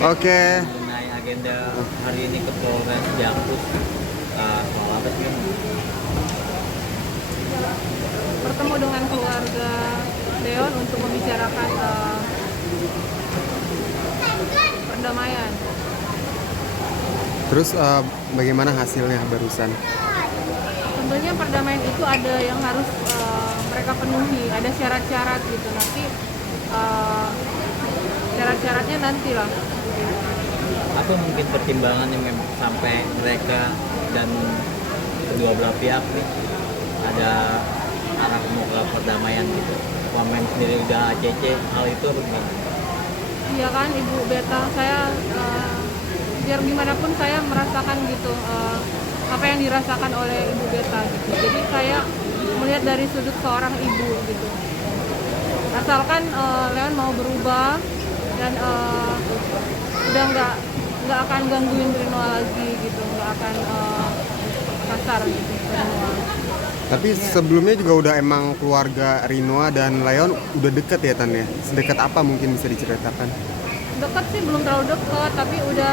Oke. mengenai agenda hari ini ke Polres Jakpus, soal apa sih? Bertemu dengan keluarga Leon untuk membicarakan perdamaian. Terus bagaimana hasilnya barusan? Tentunya perdamaian itu ada yang harus mereka penuhi, ada syarat-syarat gitu. Nanti syarat-syaratnya nantilah. Apa mungkin pertimbangan yang sampai mereka dan kedua belah pihak nih ada arah mau ke perdamaian gitu? Wamen sendiri udah ACC, hal itu apa gimana? Iya kan, Ibu Beta, saya biar gimana pun saya merasakan gitu apa yang dirasakan oleh Ibu Beta gitu. Jadi saya melihat dari sudut seorang ibu gitu. Asalkan Leon mau berubah dan udah nggak akan gangguin Rinoa lagi gitu, nggak akan kasar gitu ke Rinoa. Tapi sebelumnya juga udah emang keluarga Rinoa dan Leon udah deket ya Tan ya? Sedekat apa mungkin bisa diceritakan? Deket sih belum terlalu deket, tapi udah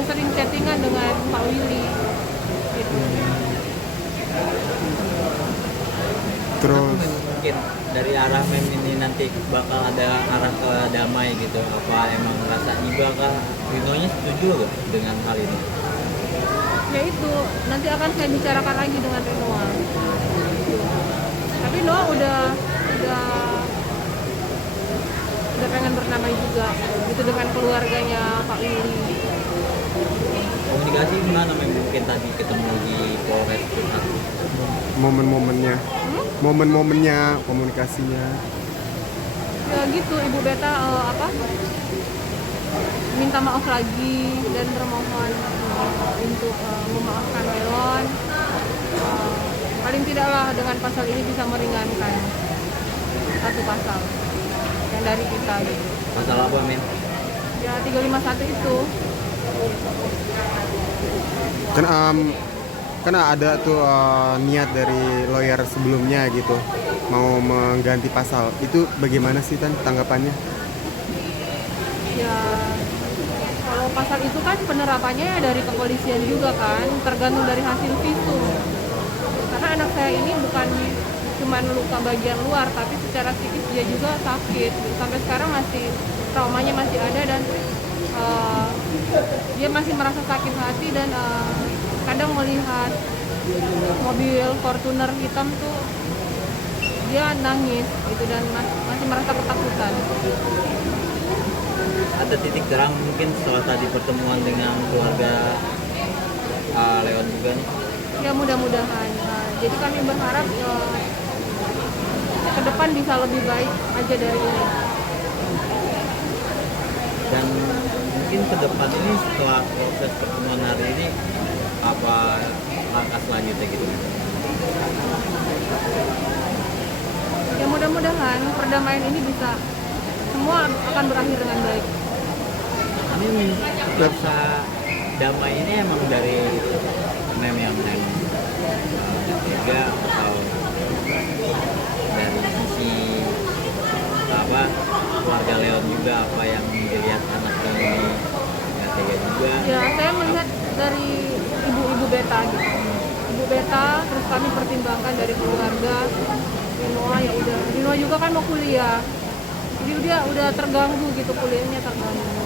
sering chattingan dengan Pak Willy gitu. Terus Mungkin dari arah mem ini nanti bakal ada arah ke damai gitu, apa emang merasa iba kah? Rinonya setuju gak dengan hal ini? Ya itu nanti akan saya bicarakan lagi dengan Rinoa. Tapi Noah udah pengen bernamai juga gitu dengan keluarganya Pak Willy. Komunikasi gimana mungkin tadi ketemu di Polres Pusat? momen-momennya, momen-momennya, komunikasinya. Ya gitu Ibu Beta minta maaf lagi dan bermohon untuk memaafkan Leon. Paling tidaklah dengan pasal ini bisa meringankan satu pasal yang dari kita gitu. Pasal apa men? Ya 351 itu. Kan ada tuh niat dari lawyer sebelumnya gitu mau mengganti pasal. Itu bagaimana sih Tan tanggapannya? Ya kalau pasal itu kan penerapannya dari kepolisian juga kan, tergantung dari hasil visum. Karena anak saya ini bukan cuma luka bagian luar, tapi secara psikis dia juga sakit. Sampai sekarang masih traumanya masih ada dan dia masih merasa sakit hati dan kadang melihat mobil Fortuner hitam tuh dia nangis gitu dan masih merasa ketakutan. Ada titik terang mungkin setelah tadi pertemuan dengan keluarga Leon juga nih? Ya mudah-mudahan. Jadi kami berharap ke depan bisa lebih baik aja dari ini. Dan mungkin ke depan ini setelah proses pertemuan hari ini apa langkah selanjutnya gitu? Ya mudah-mudahan perdamaian ini bisa semua akan berakhir dengan baik. Kami merasa damai ini emang dari mem yang juga atau dari sisi apa keluarga Leon juga apa yang dilihat anak ini ya tega juga. Ya saya melihat dari ibu Beta gitu. Ibu Beta terus kami pertimbangkan dari keluarga Rinoa ya udah. Rinoa juga kan mau kuliah. Jadi dia udah terganggu gitu, kuliahnya terganggu.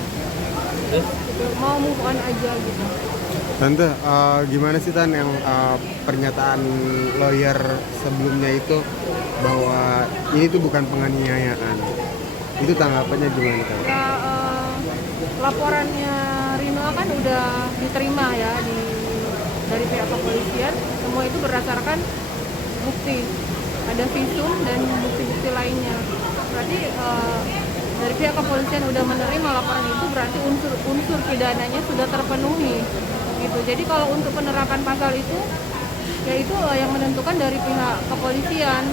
Terus Gitu, mau move on aja gitu. Tante, gimana sih Tan yang pernyataan lawyer sebelumnya itu bahwa ini tuh bukan penganiayaan? Itu tanggapannya gimana Tan? Ya laporannya Rinoa kan udah diterima ya dari pihak kepolisian. Semua itu berdasarkan bukti, ada visum dan bukti-bukti lainnya. Berarti dari pihak kepolisian udah menerima laporan itu, berarti unsur pidananya sudah terpenuhi gitu. Jadi kalau untuk penerapan pasal itu ya itu yang menentukan dari pihak kepolisian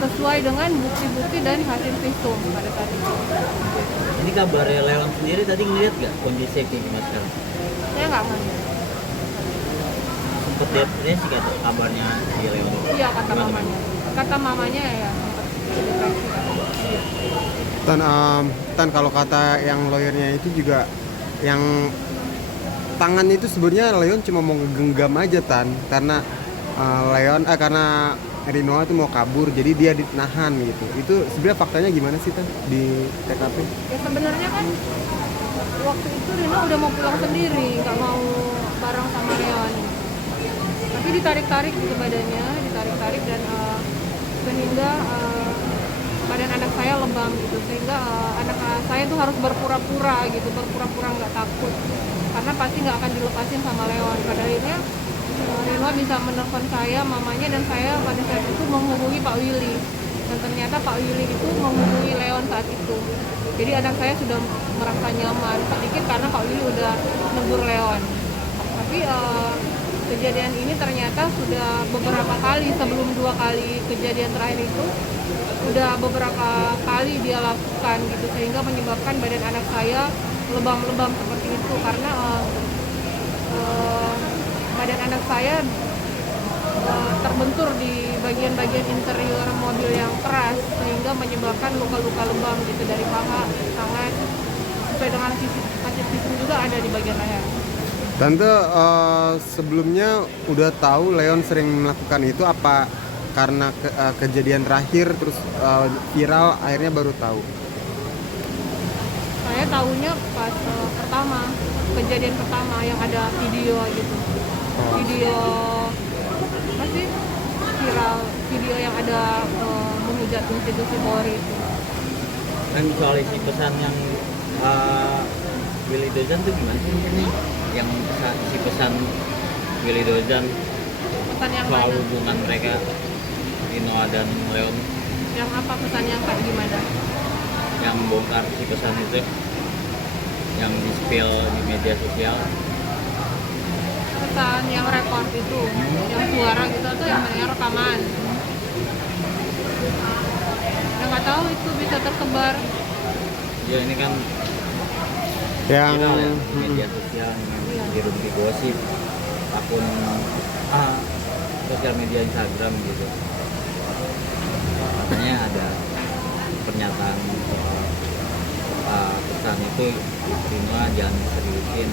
sesuai dengan bukti-bukti dan hasil visum pada saat itu. ini kabarnya Leon sendiri tadi ngeliat gak kondisi kayak gimana sekarang? Saya nggak ngeliat. Sempet lihat sih kata kabarnya si Leon. Iya kata Gimana? mamanya. Kata mamanya ya sempat depresi. Tan kalau kata yang lawyernya itu juga yang tangan itu sebenarnya Leon cuma mau genggam aja Tan, karena karena Rinoa itu mau kabur jadi dia ditahan gitu. Itu sebenarnya faktanya gimana sih Tan di TKP? Ya sebenarnya kan waktu itu Rino udah mau pulang sendiri, nggak mau bareng sama Leon. Tapi ditarik-tarik gitu badannya, ditarik-tarik dan sehingga badan anak saya lebam gitu, sehingga anak saya tuh harus berpura-pura gitu, berpura-pura nggak takut karena pasti nggak akan dilepasin sama Leon. Pada akhirnya Rino bisa menelpon saya, mamanya, dan saya pada saat itu menghubungi Pak Willy, dan ternyata Pak Willy itu menghubungi Leon saat itu. Jadi anak saya sudah merasa nyaman sedikit karena Pak Willy udah negur Leon. Tapi kejadian ini ternyata sudah beberapa kali, sebelum 2 kali kejadian terakhir itu udah beberapa kali dia lakukan gitu, sehingga menyebabkan badan anak saya lebam-lebam seperti itu karena badan anak saya terbentur di bagian-bagian interior mobil yang keras sehingga menyebabkan luka-luka lebam gitu dari paha, tangan, sesuai dengan hasil visum juga ada di bagian leher. Tante sebelumnya udah tahu Leon sering melakukan itu apa karena kejadian terakhir terus viral akhirnya baru tahu? Saya tahunya pas pertama, kejadian pertama yang ada video gitu. Video apa sih? Viral, video yang ada menghujat institusi Polri itu. Kan soal isi pesan yang Willy Dozan tuh gimana sih ini? Yang isi pesan Willy Dozan Pesan yang soal mana? hubungan mereka Rinoa dan Leon, Yang apa pesan yang kayak gimana? yang bongkar isi pesan itu, yang di-spill di media sosial. Pesan yang rekord itu, yang suara gitu atau yang mana, yang rekaman? Ya nggak tahu itu bisa tersebar. Ya ini kan Yang viral ya di media sosial, di Rumpi Gosip, akun sosial media Instagram gitu. Katanya ada pernyataan soal pesan itu Rinoa jangan seriusin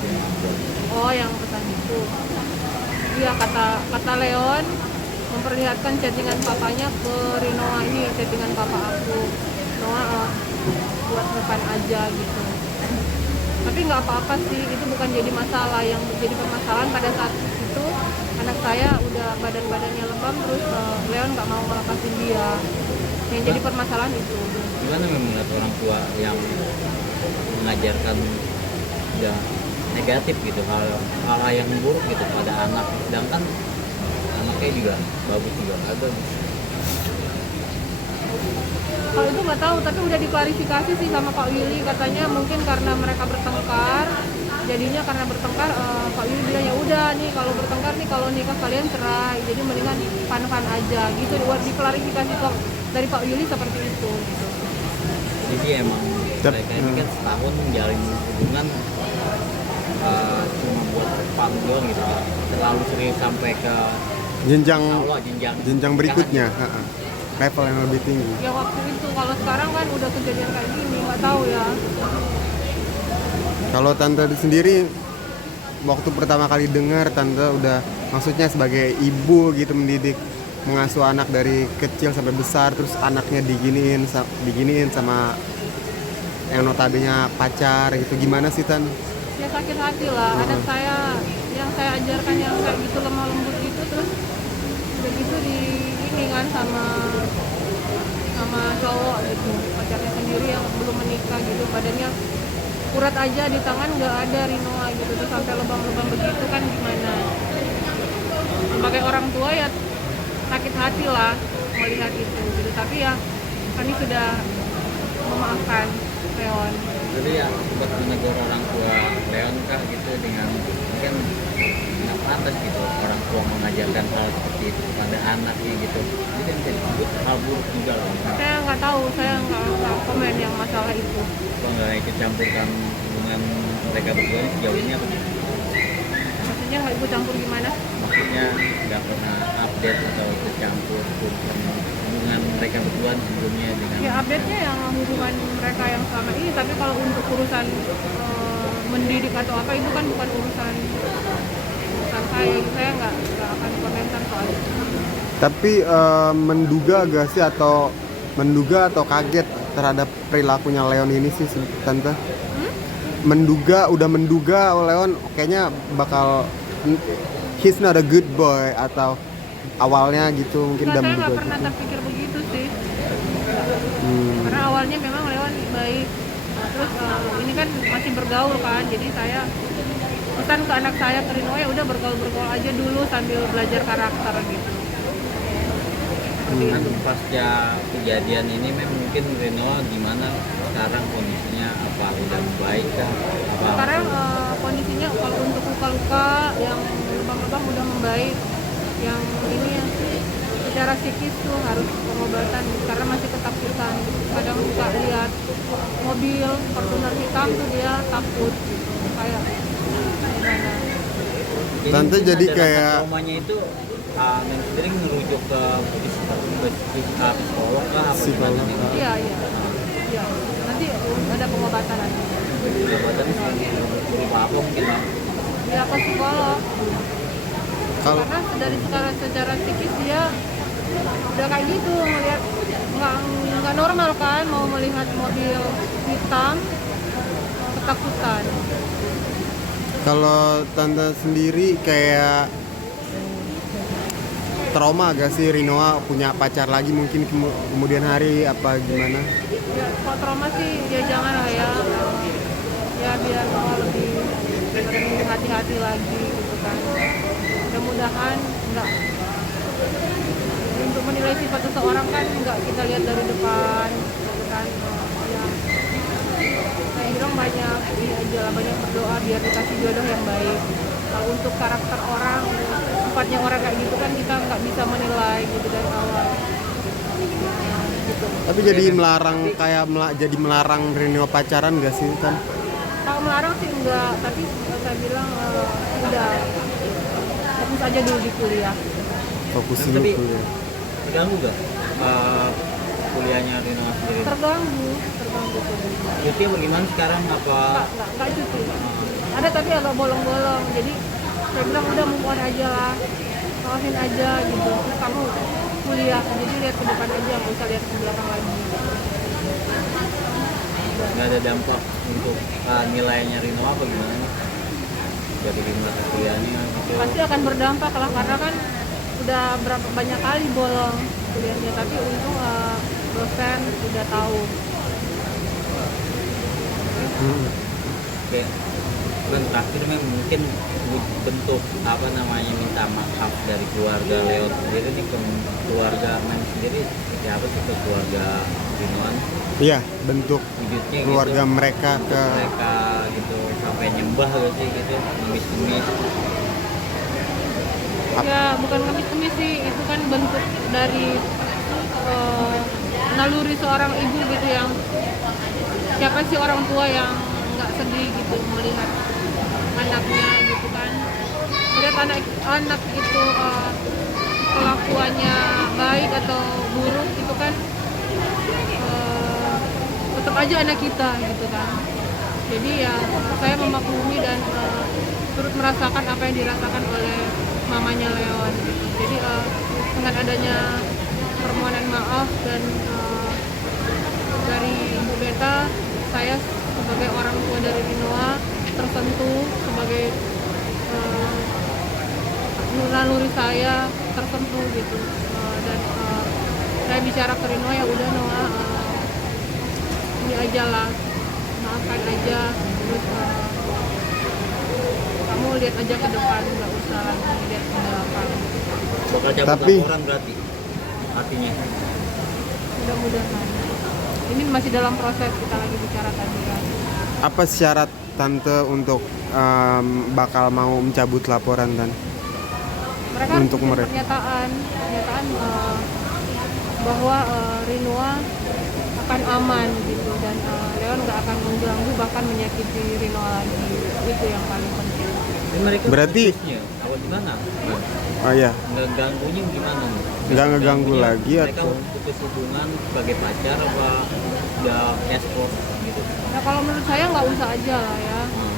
dengan Oh, yang pesan itu. Iya, kata Leon memperlihatkan chattingan papanya ke Rinoa, ini chattingan papa aku. Noah buat depan aja gitu. Tapi nggak apa-apa sih, itu bukan jadi masalah. Yang jadi permasalahan pada saat itu anak saya udah badan-badannya lebam, terus Leon nggak mau melepasin dia. Yang jadi permasalahan itu. gimana melihat orang tua yang mengajarkan ya negatif gitu, hal yang buruk gitu pada anak, sedangkan anaknya juga bagus juga ada. Kalau itu nggak tahu, tapi udah diklarifikasi sih sama Pak Willy, katanya mungkin karena mereka bertengkar, jadinya karena bertengkar Pak Willy bilang ya udah nih kalau bertengkar nih kalau nikah kalian cerai, jadi mendingan pan-pan aja gitu. Diklarifikasi kok dari Pak Willy seperti itu gitu. Jadi emang mereka ini kan setahun menjalin hubungan cuma buat fun doang gitu, terlalu serius sampai ke jenjang Allah jenjang berikutnya, level yang lebih tinggi. Ya waktu itu, kalau sekarang kan udah kejadian kayak gini nggak tahu ya. Kalau tante sendiri waktu pertama kali dengar, tante udah maksudnya sebagai ibu gitu mendidik, mengasuh anak dari kecil sampai besar, terus anaknya diginiin sama yang notabene pacar gitu, gimana sih Tan? Ya sakit hati lah, anak saya yang saya ajarkan yang kayak gitu lemah lembut gitu, terus udah gitu di ini kan sama cowok gitu, pacarnya sendiri yang belum menikah gitu, badannya urat aja di tangan nggak ada Rinoa gitu, terus sampai lebam-lebam begitu kan gimana? Sebagai orang tua ya sakit hati lah melihat itu gitu, tapi ya kami sudah memaafkan Leon. jadi ya buat menegur orang tua Leon kah gitu, dengan mungkin nggak pantas gitu orang tua mengajarkan hal seperti itu kepada anaknya gitu, jadi kan bisa disebut hal buruk juga loh. Saya nggak tahu, saya nggak komen yang masalah itu. Kalau nggak ikut campurkan hubungan mereka berdua ini sejauh ini apa gitu? Maksudnya maksudnya nggak ikut campur gimana? Maksudnya nggak pernah update atau ikut campur urusan hubungan mereka berdua sebelumnya dengan Ya update-nya yang hubungan mereka yang selama ini, tapi kalau untuk urusan mendidik atau apa itu kan bukan urusan saya nggak akan komentar soal itu. Tapi menduga gak sih atau kaget terhadap perilakunya Leon ini sih tante? Udah menduga Leon kayaknya bakal he's not a good boy atau awalnya gitu mungkin udah Saya menduga nggak pernah gitu. terpikir begitu sih. Karena awalnya memang Leon baik. Nah, terus ini kan masih bergaul kan, jadi saya pesan ke anak saya ke Rino, ya udah bergaul aja dulu sambil belajar karakter gitu. kan pasca kejadian ini mungkin Rino gimana sekarang kondisinya, apa udah baik kah? Apa Sekarang kondisinya kalau untuk luka-luka yang lubang-lubang udah membaik, yang ini yang secara psikis tuh harus pengobatan karena masih ketakutan. Kadang suka lihat mobil Fortuner hitam tuh dia takut gitu. Kayak gimana? Tante mungkin jadi ada rasa kayak- traumanya itu yang sendiri merujuk ke psikolog kah apa Psikolog. gimana nih? Iya. Iya. Nanti ada pengobatan nanti. Pengobatannya apa mungkin Bang? Ya ke psikolog. Kalau Karena dari secara psikis dia udah kayak gitu, ngelihat nggak normal kan, mau melihat mobil hitam ketakutan. kalau tante sendiri kayak trauma gak sih Rinoa punya pacar lagi mungkin kemudian hari apa gimana? Ya kalau trauma sih ya jangan lah ya, ya biar lebih hati-hati lagi gitu kan. Mudah-mudahan enggak, untuk menilai sifat seseorang kan enggak kita lihat dari depan gitu kan. Ya saya bilang banyak ini aja lah, banyak berdoa biar dikasih jodoh yang baik. Kalau untuk karakter orang, sifatnya orang kayak gitu kan kita nggak bisa menilai gitu dari awal. Gitu. Tapi jadi jadi melarang Rinoa pacaran gak sih kan? Kalau melarang sih enggak, tapi saya bilang udah fokus aja dulu di kuliah. Fokus Dan dulu tapi kuliah. terganggu gak kuliahnya Rino sendiri? Terganggu kuliah. Cuti bagaimana sekarang, apa Enggak cuti. Ada tapi agak bolong-bolong. Jadi saya bilang udah move on aja lah, maafin aja gitu. Terus kamu kuliah, jadi lihat ke depan aja, nggak usah lihat ke belakang lagi. nggak ada dampak untuk nilainya Rino apa gimana nih? Jadi di mata kuliahnya gitu. Pasti akan berdampak lah karena kan udah berapa banyak kali bolong kuliahnya, tapi untung dosen udah tahu. Oke, kan terakhir mungkin bentuk apa namanya minta maaf dari keluarga Leo sendiri nih ke keluarga sendiri, siapa sih ke keluarga Rinoan Iya, bentuk wujudnya keluarga gitu, mereka ke mereka gitu sampai nyembah gak sih gitu, ngemis-ngemis. Ya bukan ngemis-ngemis sih, itu kan bentuk dari naluri seorang ibu gitu, yang siapa sih orang tua yang nggak sedih gitu melihat anaknya gitu kan, melihat anak itu kelakuannya baik atau buruk itu kan tetap aja anak kita gitu kan. Jadi ya saya memaklumi dan turut merasakan apa yang dirasakan oleh mamanya Leon gitu. Jadi dengan adanya permohonan maaf dan dari Ibu Beta, saya sebagai orang tua dari Rinoa tersentuh, sebagai naluri saya tersentuh gitu. Dan saya bicara ke Rinoa, ya udah Noah, ini aja lah, maafkan aja, terus kamu lihat aja ke depan, nggak usah lagi lihat ke belakang. Bakal cabut Tapi- laporan berarti artinya. Mudah-mudahan. Ini masih dalam proses, kita lagi bicarakan juga. apa syarat tante untuk bakal mau mencabut laporan dan Mereka Untuk bikin mereka. pernyataan bahwa Rinoa akan aman gitu, dan Leon nggak akan mengganggu bahkan menyakiti Rinoa lagi. Itu yang paling penting. Ini mereka Berarti- putusnya awal gimana? Oh iya, Nggak ganggunya gimana nih? Nggak ngeganggu Ganggunya lagi mereka atau- putus hubungan sebagai pacar apa udah escort gitu? Ya kalau menurut saya nggak usah aja lah ya. Hmm.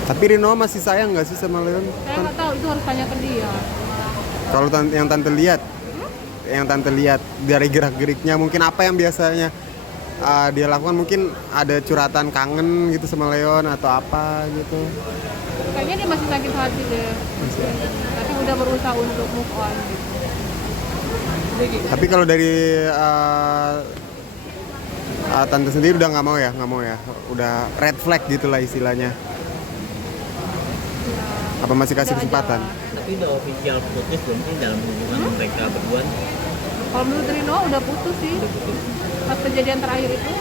tapi Rino masih sayang nggak sih sama Leon? Saya nggak tahu, itu harus tanya ke dia. Kalau yang tante lihat, yang tante lihat dari gerak-geriknya, mungkin apa yang biasanya dia lakukan, mungkin ada curhatan kangen gitu sama Leon atau apa gitu. Kayaknya dia masih sakit hati deh. Tapi udah berusaha untuk move on gitu. Udah gitu. Tapi kalau dari tante sendiri udah nggak mau ya, udah red flag gitulah istilahnya. Ya, Apa masih kasih udah aja kesempatan? lah. Tapi udah official putus belum sih dalam hubungan mereka berdua? Kalau menurut Rino udah putus sih. Udah putus. Pas kejadian terakhir itu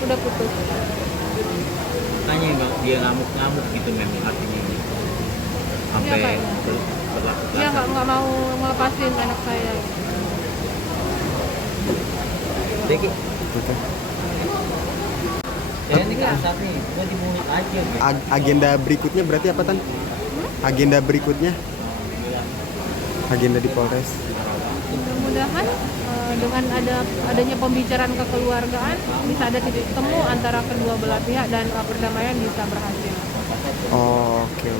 udah putus. Makanya dia ngamuk-ngamuk gitu memang artinya ini. Sampai kayaknya. berlaku. Dia nggak mau ngelepasin anak saya. Udah gitu. Oke. Saya ini kasar nih, gua di mulut aja gitu. Agenda berikutnya berarti apa Tan? Agenda berikutnya? Agenda di Polres. Mudah-mudahan dengan adanya pembicaraan kekeluargaan bisa ada titik temu antara kedua belah pihak dan perdamaian bisa berhasil. Oh, oke.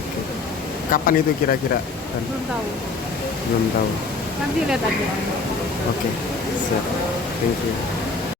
Kapan itu kira-kira? Tan? Belum tahu. Belum tahu. Nanti lihat aja. Oke, siap. Thank you.